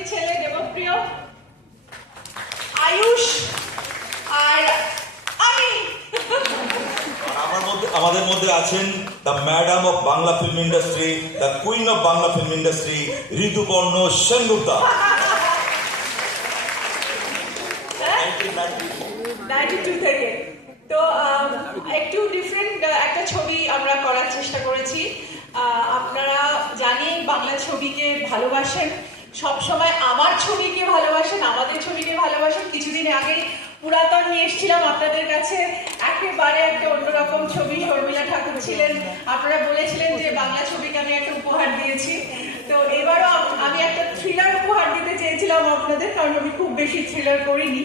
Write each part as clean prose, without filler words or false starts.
নন্দনীর ছেলে দেবপ্রিয়, আয়ুষ আর আমি। আমাদের মধ্যে আছেন the madam of Bangla film industry, the queen of Bangla film industry, Rituparna Sengupta. 92 থেকে। তো একটু ডিফারেন্ট একটা ছবি আমরা করার চেষ্টা করেছি। আপনারা জানি বাংলা ছবিকে ভালোবাসেন, সবসময় আমার ছবিকে ভালোবাসেন, আমাদের ছবিকে ভালোবাসেন। কিছুদিন আগে পুরাতন নিয়ে এসেছিলাম আপনাদের কাছে, একেবারে একটা অন্যরকম ছবি। শর্মিলা ঠাকুর ছিলেন, আপনারা বলেছিলেন যে বাংলা ছবিকে আমি একটা উপহার দিয়েছি। তো এবারও আমি একটা থ্রিলার উপহার দিতে চেয়েছিলাম আপনাদের, কারণ আমি খুব বেশি থ্রিলার করিনি।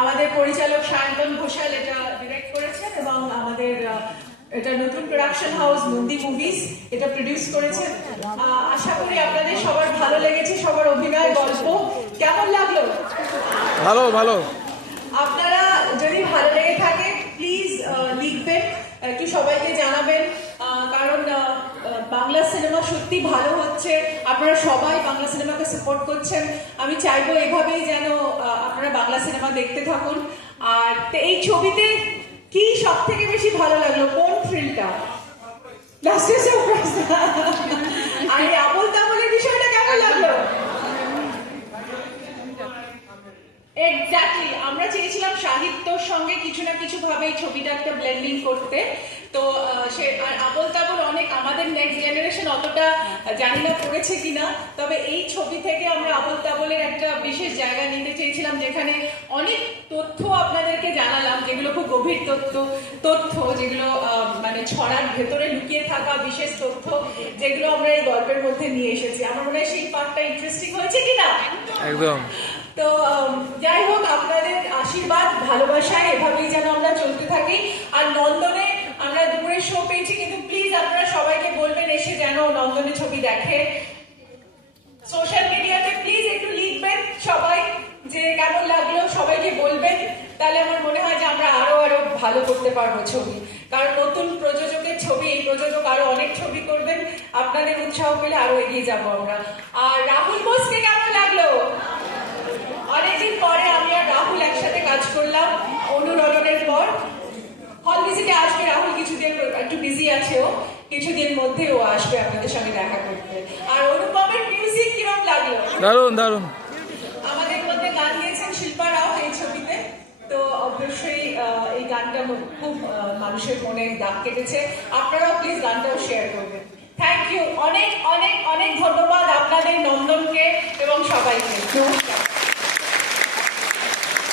আমাদের পরিচালক সায়ন্তন ঘোষাল এটা ডিরেক্ট করেছেন এবং আমাদের এটা নতুন প্রোডাকশন হাউস নন্দী মুভিজ এটা প্রডিউস করেছেন। আশা করি আপনাদের সবার ভালো লেগেছে, সবার অভিনয়, গল্প কেমন লাগলো? ভালো ভালো। আপনারা যদি ভালো লেগে থাকে প্লিজ লিখবেন, একটু সবাইকে জানাবেন, কারণ বাংলা সিনেমা সত্যি ভালো হচ্ছে। আপনারা সবাই বাংলা সিনেমাকে সাপোর্ট করছেন। আমি চাইবো এভাবেই যেন আপনারা বাংলা সিনেমা দেখতে থাকুন। আর এই ছবিতে কি সব থেকে বেশি ভালো লাগলো, কোন থ্রিলটা? আর এই আবোল তাবোলের বিষয়টা কেমন লাগলো? এক্স্যাক্টলি, আমরা চেয়েছিলাম সাহিত্যর সঙ্গে কিছু না কিছু ভাবে এই ছবিটা একটা ব্লেন্ডিং করতে। তো সে আর আবোল তাবোল অনেক আমাদের নেক্সট জেনারেশন অতটা জানি না করেছে কিনা, তবে এই ছবি থেকে আমরা আবোল তাবোলের একটা বিশেষ জায়গা নিতে চেয়েছিলাম, যেখানে অনেক তথ্য আপনাদেরকে জানালাম, যেগুলো খুব গভীর তথ্য যেগুলো মানে ছড়ার ভেতরে লুকিয়ে থাকা বিশেষ তথ্য, যেগুলো আমরা এই গল্পের মধ্যে নিয়ে এসেছি। আমার মনে হয় সেই পার্টটা ইন্টারেস্টিং হয়েছে কিনা? একদম। তো যাই হোক, আপনাদের আশীর্বাদ ভালোবাসায় এভাবেই যেন আমরা চলতে থাকি। আর নন্দনে আমরা দুপুরে শো পেয়েছি, কিন্তু প্লিজ আপনারা সবাইকে বলবেন এসে যেন নন্দনে ছবি দেখে। সোশ্যাল মিডিয়াতে প্লিজ একটু লিখবেন সবাই যে কেমন লাগলো, সবাইকে বলবেন। তাহলে আমার মনে হয় যে আমরা আরো ভালো করতে পারবো ছবি, কারণ নতুন প্রযোজকের ছবি, এই প্রযোজক আরো অনেক ছবি করবেন। আপনাদের উৎসাহ পেলে আরো এগিয়ে যাবো আমরা। আর রাহুল বোসকে কেমন লাগলো? অনেকদিন পরে আমি আর রাহুল একসাথে কাজ করলাম, অনুরণনের পর। হল ভিজিটে আসবে রাহুল, কিছুদিন একটু বিজি আছে ও, কিছুদিন মধ্যে ও আসবে আপনাদের সঙ্গে দেখা করতে। আর অনুপমের মিউজিক কিরকম লাগলো? দারুণ দারুণ। আমাদের মধ্যে গান গিয়েছেন শিল্পা রাও এই ছবিতে। তো অবশ্যই এই গানটা খুব মানুষের মনে দাগ কেটেছে। আপনারাও প্লিজ গানটাও শেয়ার করবেন। থ্যাংক ইউ, অনেক অনেক অনেক ধন্যবাদ আপনাদের, নন্দনকে এবং সবাইকে। নমস্কার।